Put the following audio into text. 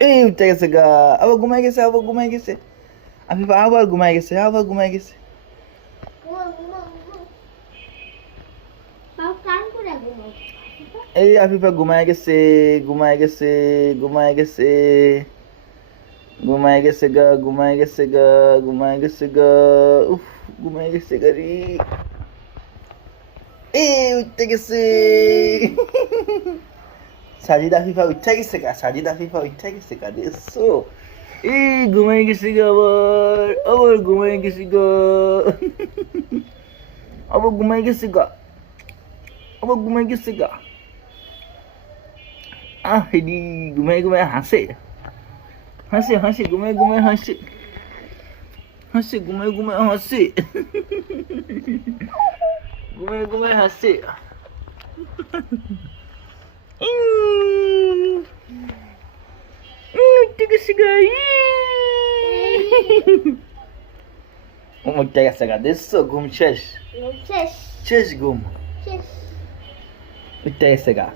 এই উঠে গেছে গা আবার ঘুমাই গেছে আবার ঘুমাই গেছে আফিফা আবার ঘুমাই গেছে আবার ঘুমাই গেছে এই আফিফা ঘুমায় গেছে ঘুমায় গেছে ঘুমায় গেছে ঘুমায় গেছে গা ঘুমায় গেছে গা ঘুমায় গেছে গা উফ ঘুমায় গেছে গা রে এই উঠতে গেছে সাজিদ আফিফা উঠতে গেছে গা, সাজিদ আফিফা উঠতে গেছে গা দেখছ এই ঘুমায় গেছে গা আবার আবার ঘুমায় গেছে গা। আবার ঘুমায় গেছে গা, আবার ঘুমায় গেছে গা। আহ, হেডি, ঘুমাই ঘুমাই হাসে। হাসে হাসে, ঘুমাই ঘুমাই হাসে। হাসে, ঘুমাই ঘুমাই হাসে। ঘুমাই ঘুমাই হাসে। উঠতে গেছে গা দেখছ ঘুম শেষ শেষ ঘুম শেষ উঠতে গেছে গা